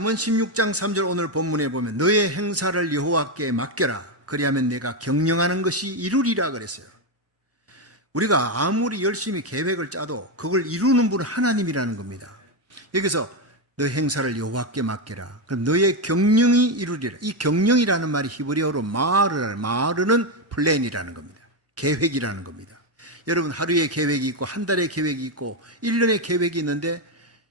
잠언 16장 3절 오늘 본문에 보면 너의 행사를 여호와께 맡겨라. 그리하면 내가 경영하는 것이 이루리라 그랬어요. 우리가 아무리 열심히 계획을 짜도 그걸 이루는 분은 하나님이라는 겁니다. 여기서 너 행사를 여호와께 맡겨라. 그럼 너의 경영이 이루리라. 이 경영이라는 말이 히브리어로 마르는 플랜이라는 겁니다. 계획이라는 겁니다. 여러분 하루의 계획이 있고 한 달의 계획이 있고 1년의 계획이 있는데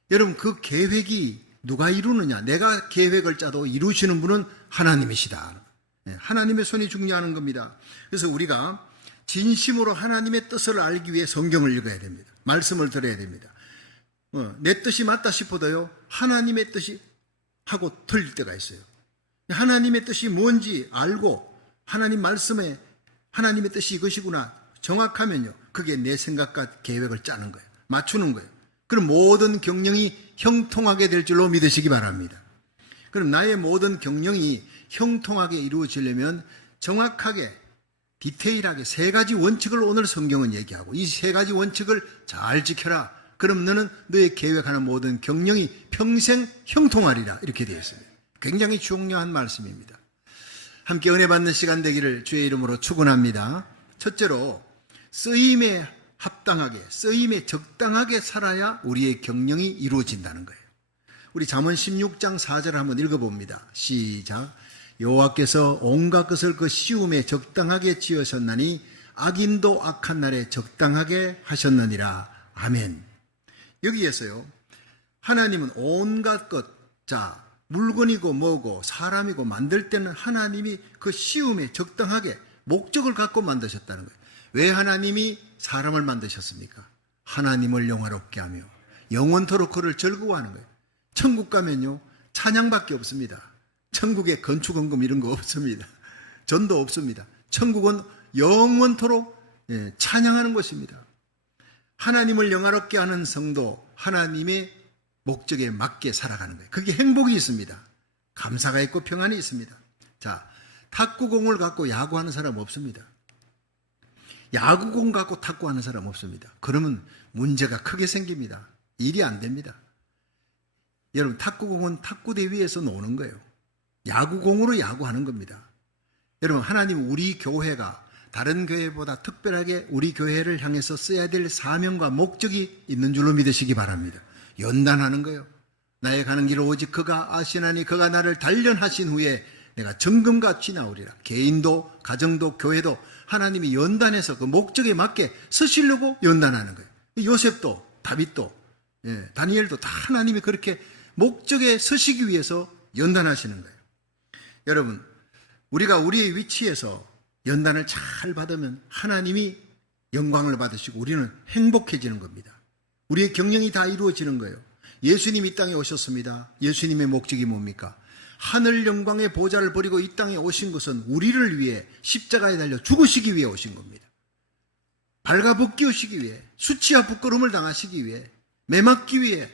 여러분 그 계획이 누가 이루느냐? 내가 계획을 짜도 이루시는 분은 하나님이시다. 하나님의 손이 중요한 겁니다. 그래서 우리가 진심으로 하나님의 뜻을 알기 위해 성경을 읽어야 됩니다. 말씀을 들어야 됩니다. 내 뜻이 맞다 싶어도요, 하나님의 뜻이 하고 틀릴 때가 있어요. 하나님의 뜻이 뭔지 알고 하나님 말씀에 하나님의 뜻이 이것이구나 정확하면요, 그게 내 생각과 계획을 짜는 거예요. 맞추는 거예요. 그럼 모든 경영이 형통하게 될 줄로 믿으시기 바랍니다. 그럼 나의 모든 경영이 형통하게 이루어지려면 정확하게 디테일하게 세 가지 원칙을 오늘 성경은 얘기하고 이 세 가지 원칙을 잘 지켜라. 그럼 너는 너의 계획하는 모든 경영이 평생 형통하리라. 이렇게 되어 있습니다. 굉장히 중요한 말씀입니다. 함께 은혜 받는 시간 되기를 주의 이름으로 축원합니다. 첫째로 쓰임에 합당하게, 쓰임에 적당하게 살아야 우리의 경영이 이루어진다는 거예요. 우리 잠언 16장 4절을 한번 읽어봅니다. 시작. 여호와께서 온갖 것을 그 시움에 적당하게 지으셨나니 악인도 악한 날에 적당하게 하셨느니라. 아멘. 여기에서요, 하나님은 온갖 것, 자, 물건이고 뭐고 사람이고 만들 때는 하나님이 그 시움에 적당하게 목적을 갖고 만드셨다는 거예요. 왜 하나님이 사람을 만드셨습니까? 하나님을 영화롭게 하며 영원토록 그를 즐거워하는 거예요. 천국 가면요, 찬양밖에 없습니다. 천국에 건축헌금 이런 거 없습니다. 전도 없습니다. 천국은 영원토록 찬양하는 것입니다. 하나님을 영화롭게 하는 성도, 하나님의 목적에 맞게 살아가는 거예요. 그게 행복이 있습니다. 감사가 있고 평안이 있습니다. 자, 탁구공을 갖고 야구하는 사람 없습니다. 야구공 갖고 탁구하는 사람 없습니다. 그러면 문제가 크게 생깁니다. 일이 안 됩니다. 여러분, 탁구공은 탁구대 위에서 노는 거예요. 야구공으로 야구하는 겁니다. 여러분, 하나님 우리 교회가 다른 교회보다 특별하게 우리 교회를 향해서 써야 될 사명과 목적이 있는 줄로 믿으시기 바랍니다. 연단하는 거예요. 나의 가는 길을 오직 그가 아시나니 그가 나를 단련하신 후에 내가 정금같이 나오리라. 개인도 가정도 교회도 하나님이 연단해서 그 목적에 맞게 쓰시려고 연단하는 거예요. 요셉도 다윗도 다니엘도 다 하나님이 그렇게 목적에 서시기 위해서 연단하시는 거예요. 여러분, 우리가 우리의 위치에서 연단을 잘 받으면 하나님이 영광을 받으시고 우리는 행복해지는 겁니다. 우리의 경영이 다 이루어지는 거예요. 예수님이 이 땅에 오셨습니다. 예수님의 목적이 뭡니까? 하늘 영광의 보좌를 버리고 이 땅에 오신 것은 우리를 위해 십자가에 달려 죽으시기 위해 오신 겁니다. 발가벗기우시기 위해, 수치와 부끄러움을 당하시기 위해, 매맞기 위해,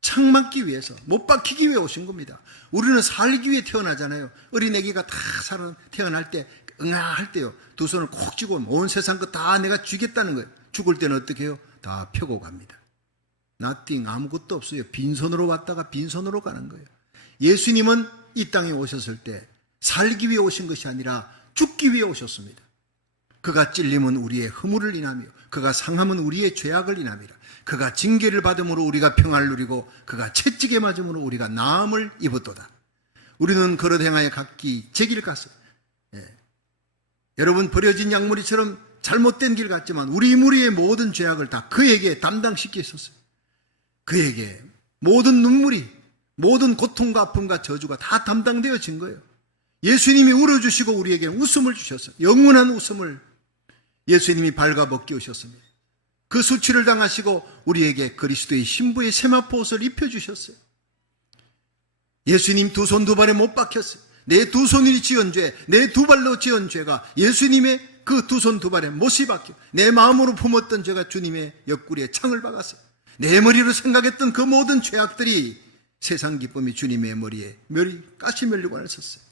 창맞기 위해서, 못 박히기 위해 오신 겁니다. 우리는 살기 위해 태어나잖아요. 어린애기가 다 태어날 때 응아할 때요, 두 손을 콕 쥐고 온 세상 것 다 내가 쥐겠다는 거예요. 죽을 때는 어떻게 해요? 다 펴고 갑니다. nothing, 아무것도 없어요. 빈손으로 왔다가 빈손으로 가는 거예요. 예수님은 이 땅에 오셨을 때 살기 위해 오신 것이 아니라 죽기 위해 오셨습니다. 그가 찔림은 우리의 허물을 인하며 그가 상함은 우리의 죄악을 인함이라. 그가 징계를 받음으로 우리가 평안을 누리고 그가 채찍에 맞음으로 우리가 나음을 입었도다. 우리는 그릇 행하여 각기 제 길 갔어요. 여러분, 버려진 약물이처럼 잘못된 길 갔지만 우리 무리의 모든 죄악을 다 그에게 담당시켰었어요. 그에게 모든 눈물이, 모든 고통과 아픔과 저주가 다 담당되어진 거예요. 예수님이 울어주시고 우리에게 웃음을 주셨어요. 영원한 웃음을 예수님이 발가벗기우셨습니다. 그 수치를 당하시고 우리에게 그리스도의 신부의 세마포 옷을 입혀주셨어요. 예수님 두 손 두 발에 못 박혔어요. 내 두 손이 지은 죄, 내 두 발로 지은 죄가 예수님의 그 두 손 두 발에 못이 박혀 내 마음으로 품었던 죄가 주님의 옆구리에 창을 박았어요. 내 머리로 생각했던 그 모든 죄악들이 세상 기쁨이 주님의 머리에 가시 면류관을 썼어요.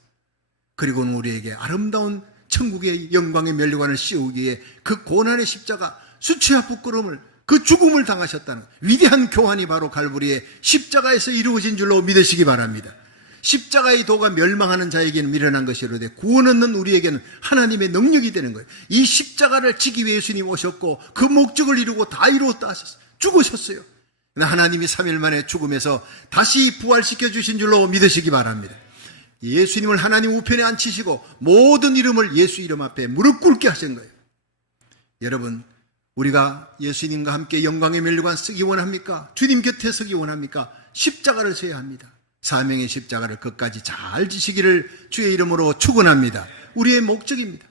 그리고는 우리에게 아름다운 천국의 영광의 면류관을 씌우기 위해 그 고난의 십자가, 수치와 부끄러움을 그 죽음을 당하셨다는 위대한 교환이 바로 갈보리의 십자가에서 이루어진 줄로 믿으시기 바랍니다. 십자가의 도가 멸망하는 자에게는 미련한 것이로되 구원 얻는 우리에게는 하나님의 능력이 되는 거예요. 이 십자가를 지기 위해 예수님 오셨고 그 목적을 이루고 다 이루었다 하셨어요. 죽으셨어요. 하나님이 3일 만에 죽음에서 다시 부활시켜 주신 줄로 믿으시기 바랍니다. 예수님을 하나님 우편에 앉히시고 모든 이름을 예수 이름 앞에 무릎 꿇게 하신 거예요. 여러분, 우리가 예수님과 함께 영광의 멸류관 쓰기 원합니까? 주님 곁에 서기 원합니까? 십자가를 져야 합니다. 사명의 십자가를 끝까지 잘 지시기를 주의 이름으로 축원합니다. 우리의 목적입니다.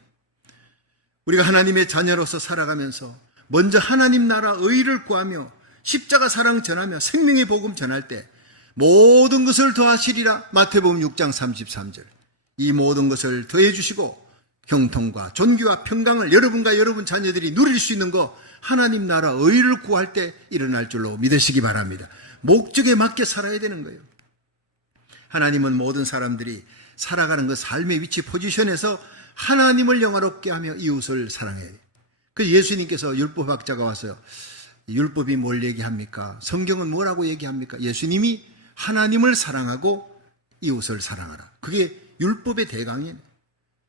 우리가 하나님의 자녀로서 살아가면서 먼저 하나님 나라 의를 구하며 십자가 사랑 전하며 생명의 복음 전할 때 모든 것을 더하시리라. 마태복음 6장 33절. 이 모든 것을 더해 주시고 형통과 존귀와 평강을 여러분과 여러분 자녀들이 누릴 수 있는 거 하나님 나라 의를 구할 때 일어날 줄로 믿으시기 바랍니다. 목적에 맞게 살아야 되는 거예요. 하나님은 모든 사람들이 살아가는 그 삶의 위치 포지션에서 하나님을 영화롭게 하며 이웃을 사랑해야 돼요. 그 예수님께서 율법학자가 와서 율법이 뭘 얘기합니까? 성경은 뭐라고 얘기합니까? 예수님이 하나님을 사랑하고 이웃을 사랑하라. 그게 율법의 대강이에요.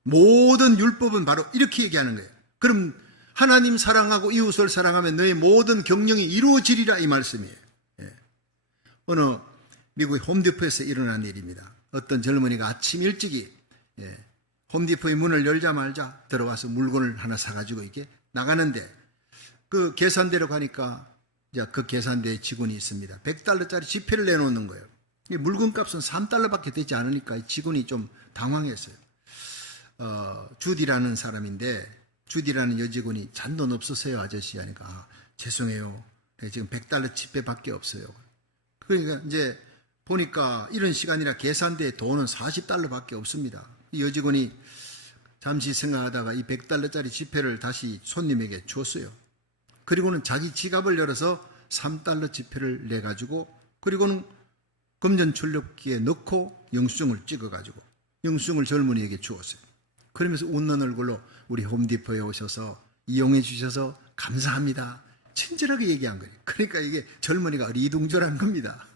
모든 율법은 바로 이렇게 얘기하는 거예요. 그럼 하나님 사랑하고 이웃을 사랑하면 너의 모든 경영이 이루어지리라 이 말씀이에요. 어느 미국의 홈디포에서 일어난 일입니다. 어떤 젊은이가 아침 일찍이 홈디포의 문을 열자마자 들어와서 물건을 하나 사가지고 이렇게 나가는데 그 계산대로 가니까 그 계산대에 직원이 있습니다. $100짜리 지폐를 내놓는 거예요. 물건값은 $3밖에 되지 않으니까 직원이 좀 당황했어요. 주디라는 사람인데 주디라는 여직원이 잔돈 없으세요 아저씨 하니까 죄송해요. 지금 $100 지폐밖에 없어요. 그러니까 이제 보니까 이런 시간이라 계산대에 돈은 $40밖에 없습니다. 이 여직원이 잠시 생각하다가 이 $100짜리 지폐를 다시 손님에게 줬어요. 그리고는 자기 지갑을 열어서 $3 지폐를 내가지고 그리고는 금전출력기에 넣고 영수증을 찍어가지고 영수증을 젊은이에게 주었어요. 그러면서 웃는 얼굴로 우리 홈디포에 오셔서 이용해 주셔서 감사합니다. 친절하게 얘기한 거예요. 그러니까 이게 젊은이가 어리둥절한 겁니다.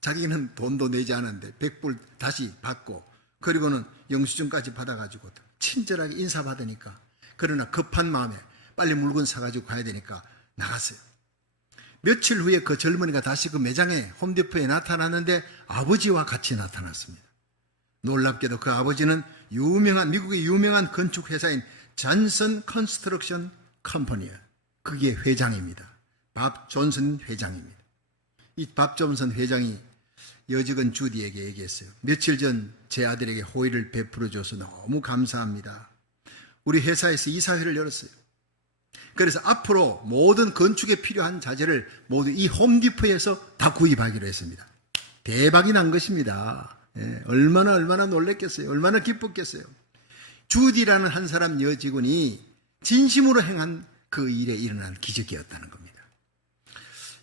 자기는 돈도 내지 않았는데 100불 다시 받고 그리고는 영수증까지 받아가지고 친절하게 인사받으니까 그러나 급한 마음에 빨리 물건 사가지고 가야 되니까 나갔어요. 며칠 후에 그 젊은이가 다시 그 매장에 홈디포에 나타났는데 아버지와 같이 나타났습니다. 놀랍게도 그 아버지는 미국의 유명한 건축회사인 잔슨 컨스트럭션 컴퍼니예요. 그게 회장입니다. 밥 존슨 회장입니다. 이 밥 존슨 회장이 여직원 주디에게 얘기했어요. 며칠 전 제 아들에게 호의를 베풀어줘서 너무 감사합니다. 우리 회사에서 이사회를 열었어요. 그래서 앞으로 모든 건축에 필요한 자재를 모두 이 홈디포에서 다 구입하기로 했습니다. 대박이 난 것입니다. 얼마나 놀랬겠어요. 얼마나 기뻤겠어요. 주디라는 한 사람 여직원이 진심으로 행한 그 일에 일어난 기적이었다는 겁니다.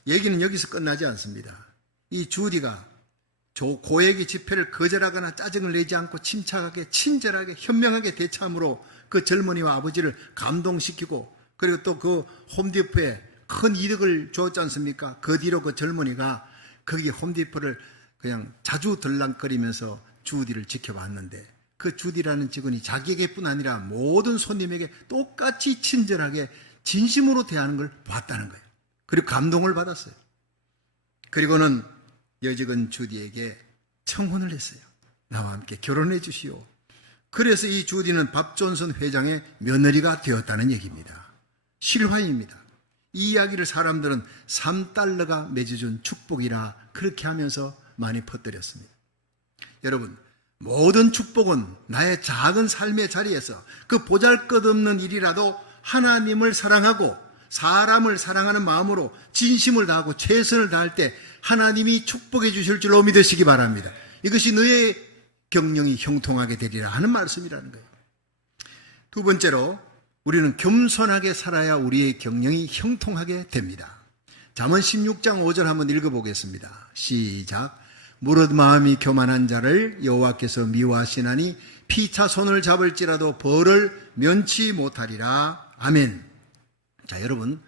얘기는 여기서 끝나지 않습니다. 이 주디가 고액의 지폐를 거절하거나 짜증을 내지 않고 침착하게 친절하게 현명하게 대참으로 그 젊은이와 아버지를 감동시키고 그리고 또 그 홈디포에 큰 이득을 줬지 않습니까? 그 뒤로 그 젊은이가 거기 홈디포를 그냥 자주 들락거리면서 주디를 지켜봤는데 그 주디라는 직원이 자기에게뿐 아니라 모든 손님에게 똑같이 친절하게 진심으로 대하는 걸 봤다는 거예요. 그리고 감동을 받았어요. 그리고는 여직원 주디에게 청혼을 했어요. 나와 함께 결혼해 주시오. 그래서 이 주디는 밥 존슨 회장의 며느리가 되었다는 얘기입니다. 실화입니다. 이 이야기를 사람들은 $3가 맺어준 축복이라 그렇게 하면서 많이 퍼뜨렸습니다. 여러분, 모든 축복은 나의 작은 삶의 자리에서 그 보잘것없는 일이라도 하나님을 사랑하고 사람을 사랑하는 마음으로 진심을 다하고 최선을 다할 때 하나님이 축복해 주실 줄로 믿으시기 바랍니다. 이것이 너의 경영이 형통하게 되리라 하는 말씀이라는 거예요. 두 번째로 우리는 겸손하게 살아야 우리의 경영이 형통하게 됩니다. 잠언 16장 5절 한번 읽어보겠습니다. 시작. 무릇 마음이 교만한 자를 여호와께서 미워하시나니 피차 손을 잡을지라도 벌을 면치 못하리라. 아멘. 자, 여러분,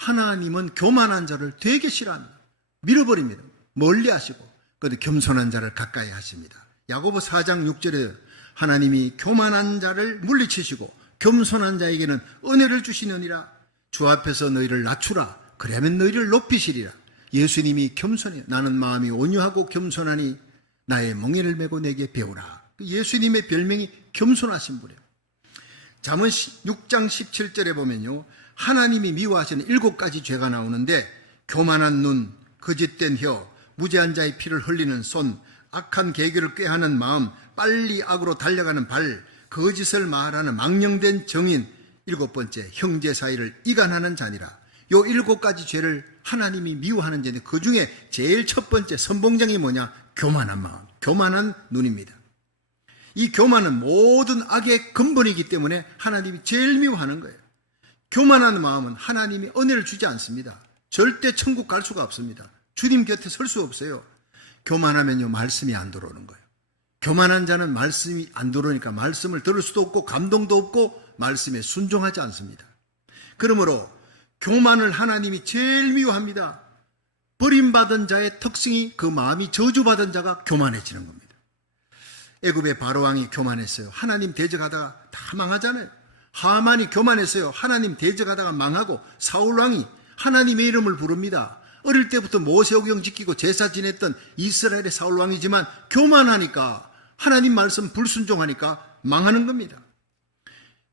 하나님은 교만한 자를 되게 싫어합니다. 밀어버립니다. 멀리 하시고, 그런데 겸손한 자를 가까이 하십니다. 야고보 4장 6절에 하나님이 교만한 자를 물리치시고 겸손한 자에게는 은혜를 주시느니라. 주 앞에서 너희를 낮추라. 그러면 너희를 높이시리라. 예수님이 겸손해요. 나는 마음이 온유하고 겸손하니 나의 멍에를 메고 내게 배우라. 예수님의 별명이 겸손하신 분이에요. 잠언 6장 17절에 보면요, 하나님이 미워하시는 7가지 죄가 나오는데, 교만한 눈, 거짓된 혀, 무죄한 자의 피를 흘리는 손, 악한 계교를 꾀하는 마음, 빨리 악으로 달려가는 발, 거짓을 말하는 망령된 정인, 7번째 형제 사이를 이간하는 자니라. 요 7가지 죄를 하나님이 미워하는 죄인데, 그 중에 제일 첫 번째 선봉장이 뭐냐? 교만한 마음, 교만한 눈입니다. 이 교만은 모든 악의 근본이기 때문에 하나님이 제일 미워하는 거예요. 교만한 마음은 하나님이 은혜를 주지 않습니다. 절대 천국 갈 수가 없습니다. 주님 곁에 설 수 없어요. 교만하면요, 말씀이 안 들어오는 거예요. 교만한 자는 말씀이 안 들어오니까 말씀을 들을 수도 없고 감동도 없고 말씀에 순종하지 않습니다. 그러므로 교만을 하나님이 제일 미워합니다. 버림받은 자의 특징이, 그 마음이 저주받은 자가 교만해지는 겁니다. 애굽의 바로왕이 교만했어요. 하나님 대적하다가 다 망하잖아요. 하만이 교만했어요. 하나님 대적하다가 망하고, 사울왕이 하나님의 이름을 부릅니다. 어릴 때부터 모세오경 지키고 제사 지냈던 이스라엘의 사울왕이지만 교만하니까, 하나님 말씀 불순종하니까 망하는 겁니다.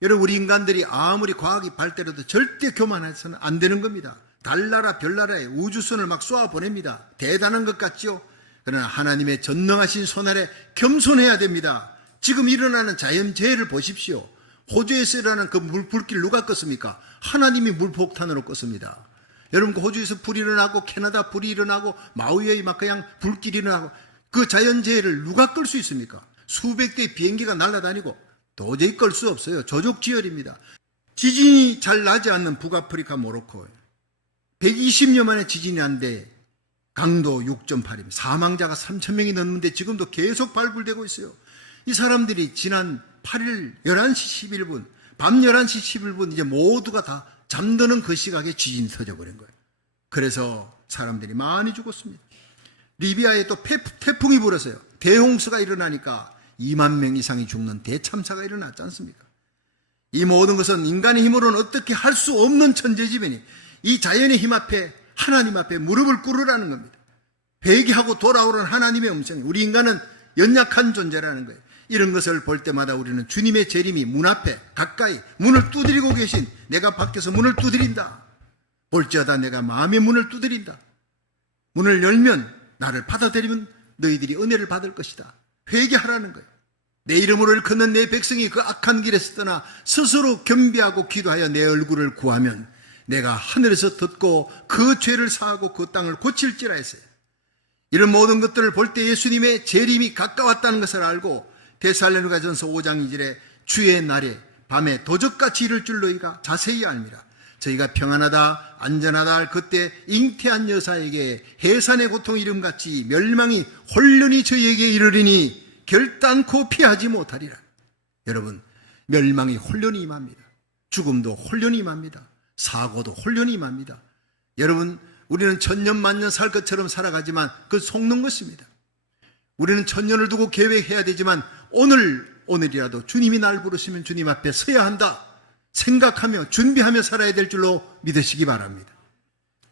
여러분, 우리 인간들이 아무리 과학이 발달해도 절대 교만해서는 안 되는 겁니다. 달나라 별나라에 우주선을 막 쏘아보냅니다. 대단한 것 같죠? 그러나 하나님의 전능하신 손 아래 겸손해야 됩니다. 지금 일어나는 자연재해를 보십시오. 호주에서 일어나는 그 불길 누가 껐습니까? 하나님이 물폭탄으로 껐습니다. 여러분, 그 호주에서 불이 일어나고 캐나다 불이 일어나고 마우이에 막 그냥 불길이 일어나고, 그 자연재해를 누가 끌 수 있습니까? 수백 대의 비행기가 날아다니고 도저히 끌 수 없어요. 조족지열입니다. 지진이 잘 나지 않는 북아프리카 모로코, 120년 만에 지진이 난데 강도 6.8입니다. 사망자가 3,000명이 넘는데 지금도 계속 발굴되고 있어요. 이 사람들이 지난 8일 11시 11분, 밤 11시 11분 이제 모두가 다 잠드는 그 시각에 지진이 터져버린 거예요. 그래서 사람들이 많이 죽었습니다. 리비아에 또 태풍이 불었어요. 대홍수가 일어나니까 2만 명 이상이 죽는 대참사가 일어났지 않습니까? 이 모든 것은 인간의 힘으로는 어떻게 할 수 없는 천재지변이, 이 자연의 힘 앞에, 하나님 앞에 무릎을 꿇으라는 겁니다. 회개하고 돌아오는 하나님의 음성이, 우리 인간은 연약한 존재라는 거예요. 이런 것을 볼 때마다 우리는 주님의 재림이 문 앞에 가까이 문을 두드리고 계신, 내가 밖에서 문을 두드린다. 볼지어다 내가 마음의 문을 두드린다. 문을 열면, 나를 받아들이면 너희들이 은혜를 받을 것이다. 회개하라는 거예요. 내 이름으로 일컫는 내 백성이 그 악한 길에서 떠나 스스로 겸비하고 기도하여 내 얼굴을 구하면 내가 하늘에서 듣고 그 죄를 사하고 그 땅을 고칠지라 했어요. 이런 모든 것들을 볼 때 예수님의 재림이 가까웠다는 것을 알고, 데살로니가전서 5장 2절에 주의 날에 밤에 도적같이 이를 줄 너희가 자세히 알미라. 저희가 평안하다 안전하다 할 그때 잉태한 여사에게 해산의 고통 이름같이 멸망이 홀련히 저희에게 이르리니 결단코 피하지 못하리라. 여러분, 멸망이 홀련히 임합니다. 죽음도 홀련히 임합니다. 사고도 홀련히 임합니다. 여러분, 우리는 천년 만년 살 것처럼 살아가지만 그 속는 것입니다. 우리는 천년을 두고 계획해야 되지만 오늘이라도 주님이 날 부르시면 주님 앞에 서야 한다 생각하며 준비하며 살아야 될 줄로 믿으시기 바랍니다.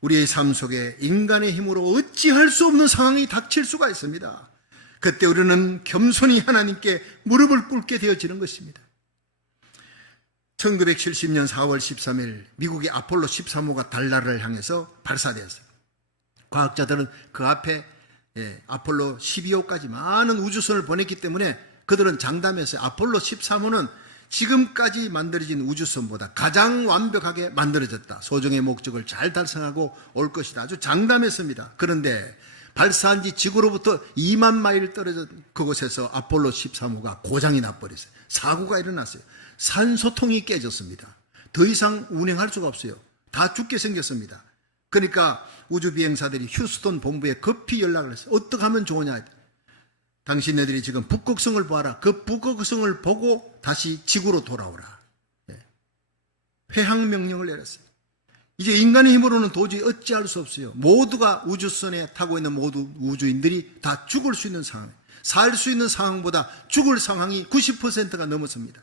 우리의 삶 속에 인간의 힘으로 어찌할 수 없는 상황이 닥칠 수가 있습니다. 그때 우리는 겸손히 하나님께 무릎을 꿇게 되어지는 것입니다. 1970년 4월 13일 미국의 아폴로 13호가 달나라를 향해서 발사되었어요. 과학자들은 그 앞에 아폴로 12호까지 많은 우주선을 보냈기 때문에 그들은 장담했어요. 아폴로 13호는 지금까지 만들어진 우주선보다 가장 완벽하게 만들어졌다. 소정의 목적을 잘 달성하고 올 것이다. 아주 장담했습니다. 그런데 발사한 지 지구로부터 2만 마일 떨어진 그곳에서 아폴로 13호가 고장이 나버렸어요. 사고가 일어났어요. 산소통이 깨졌습니다. 더 이상 운행할 수가 없어요. 다 죽게 생겼습니다. 그러니까 우주비행사들이 휴스턴 본부에 급히 연락을 했어요. 어떻게 하면 좋으냐. 당신네들이 지금 북극성을 봐라. 그 북극성을 보고 다시 지구로 돌아오라. 회항 명령을 내렸어요. 이제 인간의 힘으로는 도저히 어찌할 수 없어요. 모두가 우주선에 타고 있는 모두 우주인들이 다 죽을 수 있는 상황, 살 수 있는 상황보다 죽을 상황이 90%가 넘었습니다.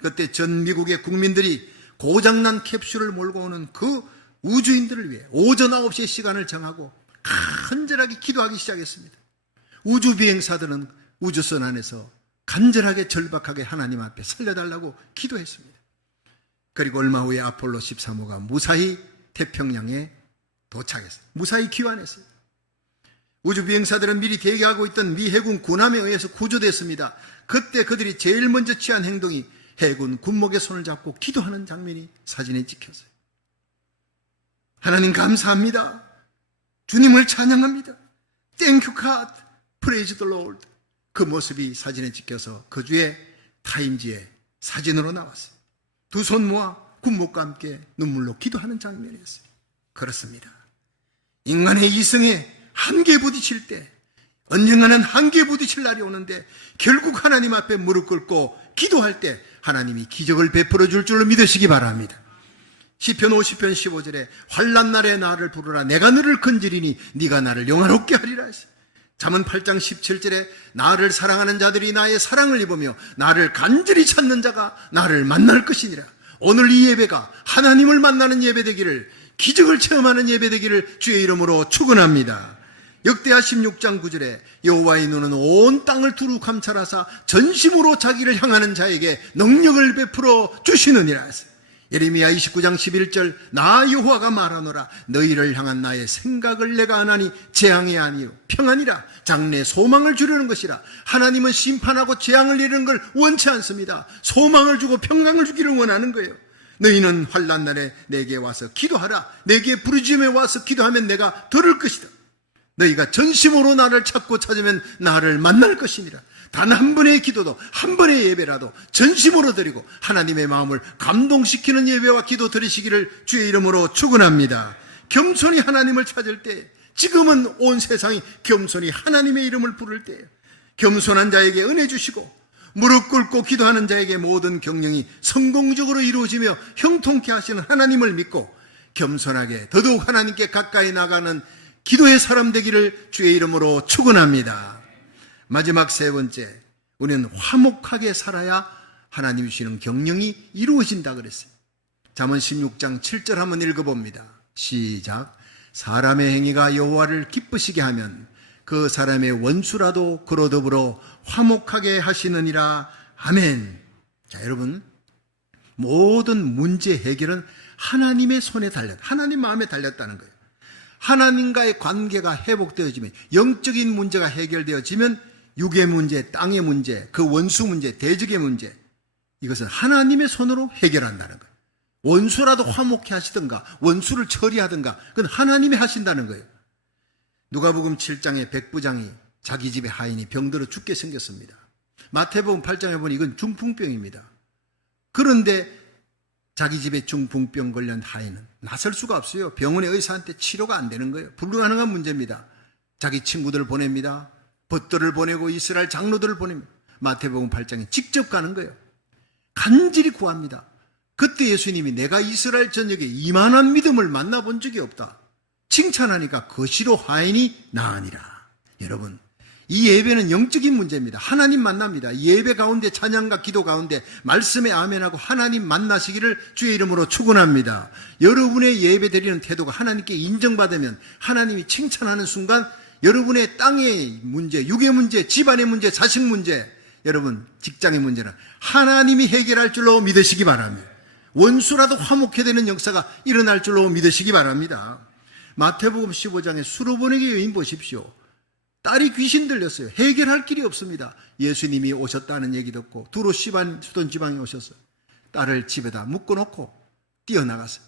그때 전 미국의 국민들이 고장난 캡슐을 몰고 오는 그 우주인들을 위해 오전 9시에 시간을 정하고 간절하게 기도하기 시작했습니다. 우주 비행사들은 우주선 안에서 간절하게 절박하게 하나님 앞에 살려달라고 기도했습니다. 그리고 얼마 후에 아폴로 13호가 무사히 태평양에 도착했어요. 무사히 귀환했어요. 우주 비행사들은 미리 대기하고 있던 미 해군 군함에 의해서 구조됐습니다. 그때 그들이 제일 먼저 취한 행동이 해군 군목의 손을 잡고 기도하는 장면이 사진에 찍혔어요. 하나님 감사합니다. 주님을 찬양합니다. Thank you God. Praise the Lord. 그 모습이 사진에 찍혀서 그 주에 타임지에 사진으로 나왔어요. 두 손 모아 군목과 함께 눈물로 기도하는 장면이었어요. 그렇습니다. 인간의 이성에 한계에 부딪힐 때, 언젠가는 한계에 부딪힐 날이 오는데 결국 하나님 앞에 무릎 꿇고 기도할 때 하나님이 기적을 베풀어 줄 줄로 믿으시기 바랍니다. 시편 50편 15절에 환난 날에 나를 부르라 내가 너를 건지리니 네가 나를 영화롭게 하리라 했어요. 잠언 8장 17절에 나를 사랑하는 자들이 나의 사랑을 입으며 나를 간절히 찾는 자가 나를 만날 것이니라. 오늘 이 예배가 하나님을 만나는 예배 되기를, 기적을 체험하는 예배 되기를 주의 이름으로 축원합니다. 역대하 16장 9절에 여호와의 눈은 온 땅을 두루 감찰하사 전심으로 자기를 향하는 자에게 능력을 베풀어 주시느니라 했어요. 예레미야 29장 11절 나 여호와가 말하노라 너희를 향한 나의 생각을 내가 아나니 재앙이 아니요 평안이라 장래 소망을 주려는 것이라. 하나님은 심판하고 재앙을 내리는 걸 원치 않습니다. 소망을 주고 평강을 주기를 원하는 거예요. 너희는 환난 날에 내게 와서 기도하라. 내게 부르짖음에 와서 기도하면 내가 들을 것이다. 너희가 전심으로 나를 찾고 찾으면 나를 만날 것이니라. 단 한 번의 기도도 한 번의 예배라도 전심으로 드리고 하나님의 마음을 감동시키는 예배와 기도 드리시기를 주의 이름으로 축원합니다. 겸손히 하나님을 찾을 때, 지금은 온 세상이 겸손히 하나님의 이름을 부를 때예요. 겸손한 자에게 은혜 주시고 무릎 꿇고 기도하는 자에게 모든 경영이 성공적으로 이루어지며 형통케 하시는 하나님을 믿고 겸손하게 더더욱 하나님께 가까이 나가는 기도의 사람 되기를 주의 이름으로 축원합니다. 마지막 세 번째, 우리는 화목하게 살아야 하나님이 주시는 경영이 이루어진다 그랬어요. 잠언 16장 7절 한번 읽어봅니다. 시작. 사람의 행위가 여호와를 기쁘시게 하면 그 사람의 원수라도 그로 더불어 화목하게 하시느니라. 아멘. 자, 여러분, 모든 문제 해결은 하나님의 손에 달렸다. 하나님 마음에 달렸다는 거예요. 하나님과의 관계가 회복되어지면, 영적인 문제가 해결되어지면 육의 문제, 땅의 문제, 그 원수 문제, 대적의 문제, 이것은 하나님의 손으로 해결한다는 거예요. 원수라도 화목해 하시든가 원수를 처리하든가 그건 하나님이 하신다는 거예요. 누가복음 7장의 백부장이 자기 집에 하인이 병들어 죽게 생겼습니다. 마태복음 8장에 보니 이건 중풍병입니다. 그런데 자기 집에 중풍병 걸린 하인은 나설 수가 없어요. 병원의 의사한테 치료가 안 되는 거예요. 불가능한 문제입니다. 자기 친구들을 보냅니다. 벗들을 보내고 이스라엘 장로들을 보냅니다. 마태복음 8장에 직접 가는 거예요. 간절히 구합니다. 그때 예수님이 내가 이스라엘 전역에 이만한 믿음을 만나본 적이 없다. 칭찬하니까 거시로 하인이 나으니라. 여러분, 이 예배는 영적인 문제입니다. 하나님 만납니다. 예배 가운데, 찬양과 기도 가운데 말씀에 아멘하고 하나님 만나시기를 주의 이름으로 축원합니다. 여러분의 예배 드리는 태도가 하나님께 인정받으면 하나님이 칭찬하는 순간 여러분의 땅의 문제, 육의 문제, 집안의 문제, 자식 문제, 여러분 직장의 문제는 하나님이 해결할 줄로 믿으시기 바랍니다. 원수라도 화목해 되는 역사가 일어날 줄로 믿으시기 바랍니다. 마태복음 15장의 수로보내기 여인 보십시오. 딸이 귀신 들렸어요. 해결할 길이 없습니다. 예수님이 오셨다는 얘기 듣고 두로 시반 수돈 지방에 오셔서 딸을 집에다 묶어놓고 뛰어나갔어요.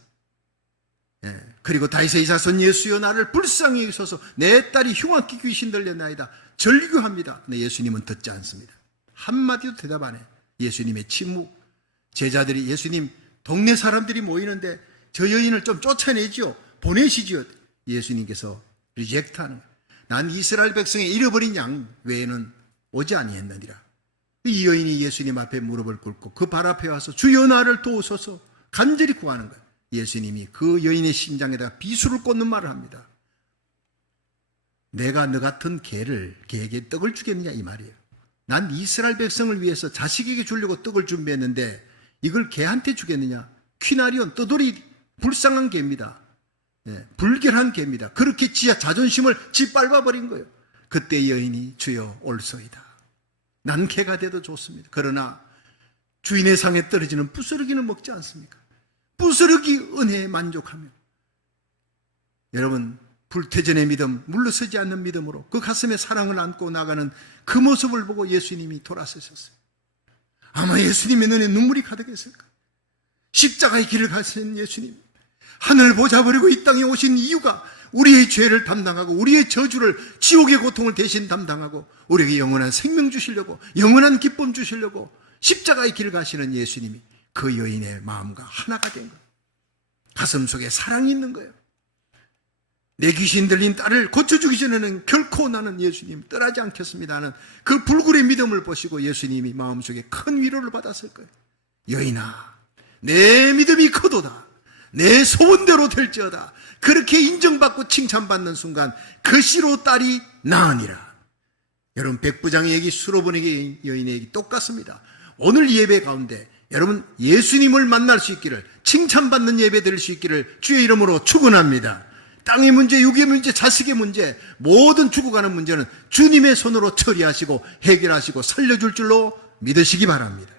그리고 다윗의 자손 예수여 나를 불쌍히 여기소서 내 딸이 흉악히 귀신 들렸나이다. 절규합니다. 근데 예수님은 듣지 않습니다. 한마디도 대답 안 해요. 예수님의 침묵. 제자들이 예수님 동네 사람들이 모이는데 저 여인을 좀 쫓아내지요. 보내시지요. 예수님께서 리젝트하는 거예요. 난 이스라엘 백성의 잃어버린 양 외에는 오지 아니했느니라. 이 여인이 예수님 앞에 무릎을 꿇고 그 발 앞에 와서 주여 나를 도우소서 간절히 구하는 거예요. 예수님이 그 여인의 심장에다가 비수를 꽂는 말을 합니다. 내가 너 같은 개에게 떡을 주겠느냐 이 말이에요. 난 이스라엘 백성을 위해서 자식에게 주려고 떡을 준비했는데 이걸 개한테 주겠느냐. 퀴나리온, 떠돌이 불쌍한 개입니다. 불결한 개입니다. 그렇게 지하 자존심을 짓밟아버린 거예요. 그때 여인이 주여 올소이다. 난 개가 돼도 좋습니다. 그러나 주인의 상에 떨어지는 부스러기는 먹지 않습니까? 부스러기 은혜에 만족하며 여러분 불태전의 믿음, 물러서지 않는 믿음으로 그 가슴에 사랑을 안고 나가는 그 모습을 보고 예수님이 돌아서셨어요. 아마 예수님의 눈에 눈물이 가득했을까? 십자가의 길을 가신 예수님, 하늘을 보자버리고 이 땅에 오신 이유가 우리의 죄를 담당하고 우리의 저주를, 지옥의 고통을 대신 담당하고 우리에게 영원한 생명 주시려고, 영원한 기쁨 주시려고 십자가의 길을 가시는 예수님이 그 여인의 마음과 하나가 된 거예요. 가슴 속에 사랑이 있는 거예요. 내 귀신 들린 딸을 고쳐주기 전에는 결코 나는 예수님 떠나지 않겠습니다 하는 그 불굴의 믿음을 보시고 예수님이 마음속에 큰 위로를 받았을 거예요. 여인아, 내 믿음이 크도다. 내 소원대로 될지어다. 그렇게 인정받고 칭찬받는 순간 그 씨로 딸이 나으니라. 여러분, 백부장의 얘기, 수로보니 여인의 얘기 똑같습니다. 오늘 예배 가운데 여러분 예수님을 만날 수 있기를, 칭찬받는 예배 드릴 수 있기를 주의 이름으로 축원합니다. 땅의 문제, 육의 문제, 자식의 문제, 모든 죽어가는 문제는 주님의 손으로 처리하시고 해결하시고 살려줄 줄로 믿으시기 바랍니다.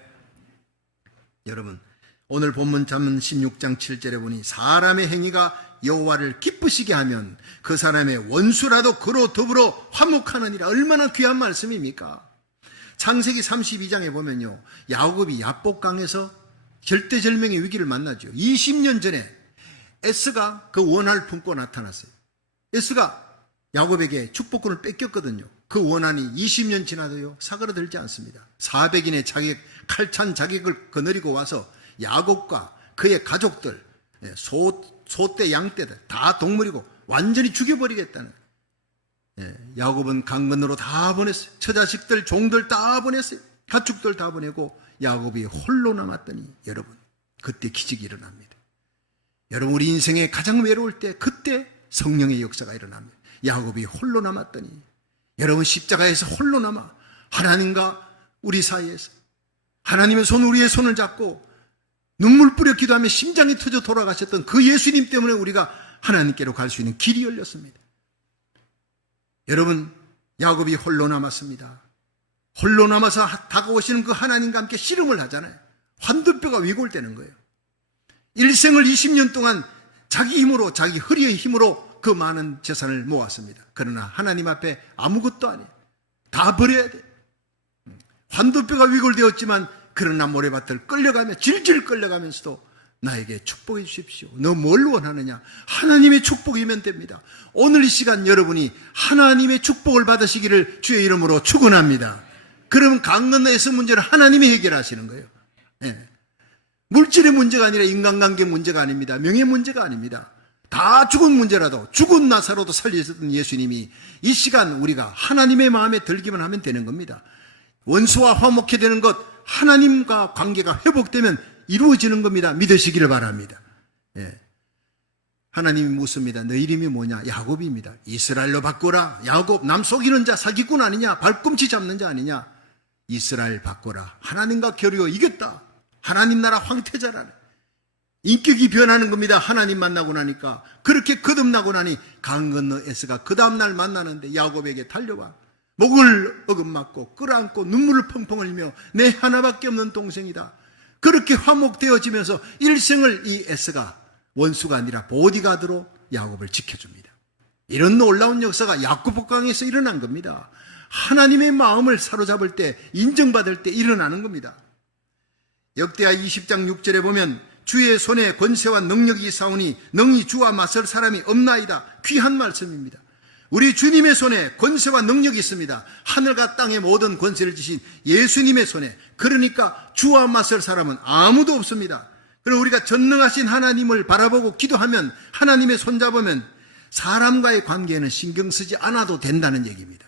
여러분, 오늘 본문 잠언 16장 7절에 보니 사람의 행위가 여호와를 기쁘시게 하면 그 사람의 원수라도 그로 더불어 화목하느니라. 얼마나 귀한 말씀입니까? 창세기 32장에 보면요, 야곱이 야복강에서 절대절명의 위기를 만나죠. 20년 전에 에스가 그 원한을 품고 나타났어요. 에스가 야곱에게 축복권을 뺏겼거든요. 그 원한이 20년 지나도요 사그라들지 않습니다. 400인의 자객, 칼찬 자객을 거느리고 와서 야곱과 그의 가족들, 소떼, 양떼들 다 동물이고 완전히 죽여버리겠다는. 야곱은 강건으로 다 보냈어요. 처자식들, 종들 다 보냈어요. 가축들 다 보내고 야곱이 홀로 남았더니 여러분, 그때 기적이 일어납니다. 여러분, 우리 인생에 가장 외로울 때 그때 성령의 역사가 일어납니다. 야곱이 홀로 남았더니 여러분, 십자가에서 홀로 남아 하나님과 우리 사이에서 하나님의 손, 우리의 손을 잡고 눈물 뿌려 기도하며 심장이 터져 돌아가셨던 그 예수님 때문에 우리가 하나님께로 갈 수 있는 길이 열렸습니다. 여러분, 야곱이 홀로 남았습니다. 홀로 남아서 다가오시는 그 하나님과 함께 씨름을 하잖아요. 환두뼈가 위골되는 거예요. 일생을 20년 동안 자기 힘으로, 자기 허리의 힘으로 그 많은 재산을 모았습니다. 그러나 하나님 앞에 아무것도 아니에요. 다 버려야 돼. 환두뼈가 위골되었지만 그러나 모래밭을 끌려가며 질질 끌려가면서도 나에게 축복해 주십시오. 너 뭘 원하느냐? 하나님의 축복이면 됩니다. 오늘 이 시간 여러분이 하나님의 축복을 받으시기를 주의 이름으로 축원합니다. 그러면 강건에서 문제를 하나님이 해결하시는 거예요. 물질의 문제가 아니라 인간관계 문제가 아닙니다. 명예 문제가 아닙니다. 다 죽은 문제라도, 죽은 나사로도 살리셨던 예수님이 이 시간 우리가 하나님의 마음에 들기만 하면 되는 겁니다. 원수와 화목해 되는 것, 하나님과 관계가 회복되면 이루어지는 겁니다. 믿으시기를 바랍니다. 하나님이 묻습니다. 너 이름이 뭐냐? 야곱입니다. 이스라엘로 바꾸라. 야곱, 남 속이는 자, 사기꾼 아니냐? 발꿈치 잡는 자 아니냐? 이스라엘 바꾸라. 하나님과 겨루어 이겼다. 하나님 나라 황태자라네. 인격이 변하는 겁니다. 하나님 만나고 나니까. 그렇게 거듭나고 나니 강 건너 에스가 그 다음날 만나는데 야곱에게 달려와 목을 어긋맞고 끌어안고 눈물을 펑펑 흘리며 내 하나밖에 없는 동생이다. 그렇게 화목되어지면서 일생을 이 에스가 원수가 아니라 보디가드로 야곱을 지켜줍니다. 이런 놀라운 역사가 야고보강에서 일어난 겁니다. 하나님의 마음을 사로잡을 때, 인정받을 때 일어나는 겁니다. 역대하 20장 6절에 보면 주의 손에 권세와 능력이 있사오니 능히 주와 맞설 사람이 없나이다. 귀한 말씀입니다. 우리 주님의 손에 권세와 능력이 있습니다. 하늘과 땅의 모든 권세를 지신 예수님의 손에, 그러니까 주와 맞설 사람은 아무도 없습니다. 그럼 우리가 전능하신 하나님을 바라보고 기도하면, 하나님의 손잡으면 사람과의 관계에는 신경 쓰지 않아도 된다는 얘기입니다.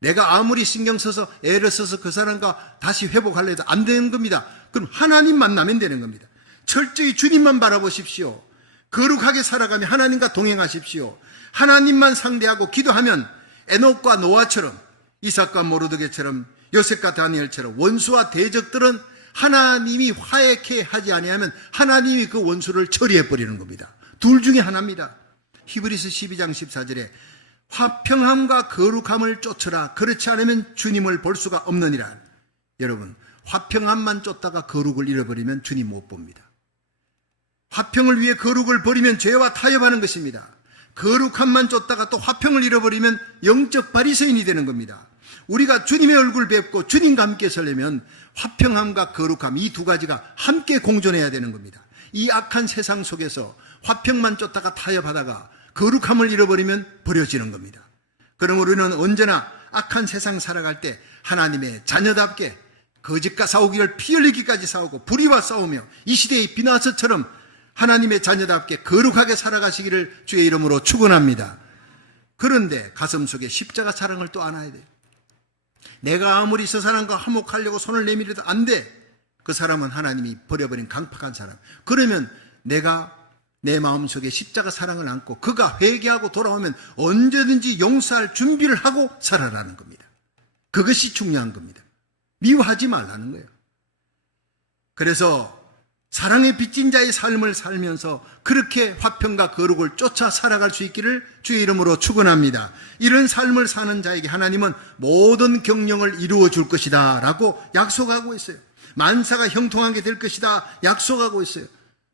내가 아무리 신경 써서 애를 써서 그 사람과 다시 회복하려 해도 안 되는 겁니다. 그럼 하나님 만나면 되는 겁니다. 철저히 주님만 바라보십시오. 거룩하게 살아가며 하나님과 동행하십시오. 하나님만 상대하고 기도하면 에녹과 노아처럼, 이삭과 모르드게처럼, 요셉과 다니엘처럼 원수와 대적들은 하나님이 화해케 하지 아니하면 하나님이 그 원수를 처리해 버리는 겁니다. 둘 중에 하나입니다. 히브리서 12장 14절에 화평함과 거룩함을 쫓으라. 그렇지 않으면 주님을 볼 수가 없느니라. 여러분, 화평함만 쫓다가 거룩을 잃어버리면 주님 못 봅니다. 화평을 위해 거룩을 버리면 죄와 타협하는 것입니다. 거룩함만 쫓다가 또 화평을 잃어버리면 영적 바리새인이 되는 겁니다. 우리가 주님의 얼굴 뵙고 주님과 함께 서려면 화평함과 거룩함, 이 두 가지가 함께 공존해야 되는 겁니다. 이 악한 세상 속에서 화평만 쫓다가 타협하다가 거룩함을 잃어버리면 버려지는 겁니다. 그럼 우리는 언제나 악한 세상 살아갈 때 하나님의 자녀답게 거짓과 싸우기를 피 흘리기까지 싸우고 불의와 싸우며 이 시대의 비나서처럼 하나님의 자녀답게 거룩하게 살아가시기를 주의 이름으로 축원합니다. 그런데 가슴 속에 십자가 사랑을 또 안아야 돼요. 내가 아무리 저 사람과 화목하려고 손을 내밀어도 안 돼. 그 사람은 하나님이 버려버린 강팍한 사람. 그러면 내가 내 마음속에 십자가 사랑을 안고 그가 회개하고 돌아오면 언제든지 용서할 준비를 하고 살아라는 겁니다. 그것이 중요한 겁니다. 미워하지 말라는 거예요. 그래서 사랑에 빚진 자의 삶을 살면서 그렇게 화평과 거룩을 쫓아 살아갈 수 있기를 주의 이름으로 축원합니다. 이런 삶을 사는 자에게 하나님은 모든 경영을 이루어 줄 것이다 라고 약속하고 있어요. 만사가 형통하게 될 것이다 약속하고 있어요.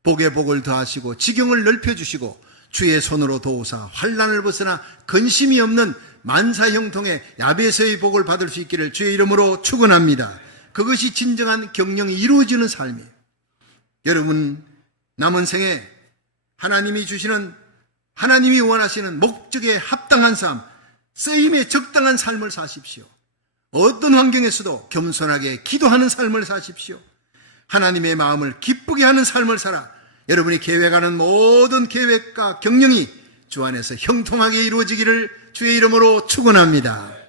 복에 복을 더하시고 지경을 넓혀주시고 주의 손으로 도우사 환난을 벗어나 근심이 없는 만사 형통의 야베스의 복을 받을 수 있기를 주의 이름으로 축원합니다. 그것이 진정한 경영이 이루어지는 삶이에요. 여러분, 남은 생에 하나님이 주시는, 하나님이 원하시는 목적에 합당한 삶, 쓰임에 적당한 삶을 사십시오. 어떤 환경에서도 겸손하게 기도하는 삶을 사십시오. 하나님의 마음을 기쁘게 하는 삶을 살아 여러분이 계획하는 모든 계획과 경영이 주 안에서 형통하게 이루어지기를 주의 이름으로 축원합니다.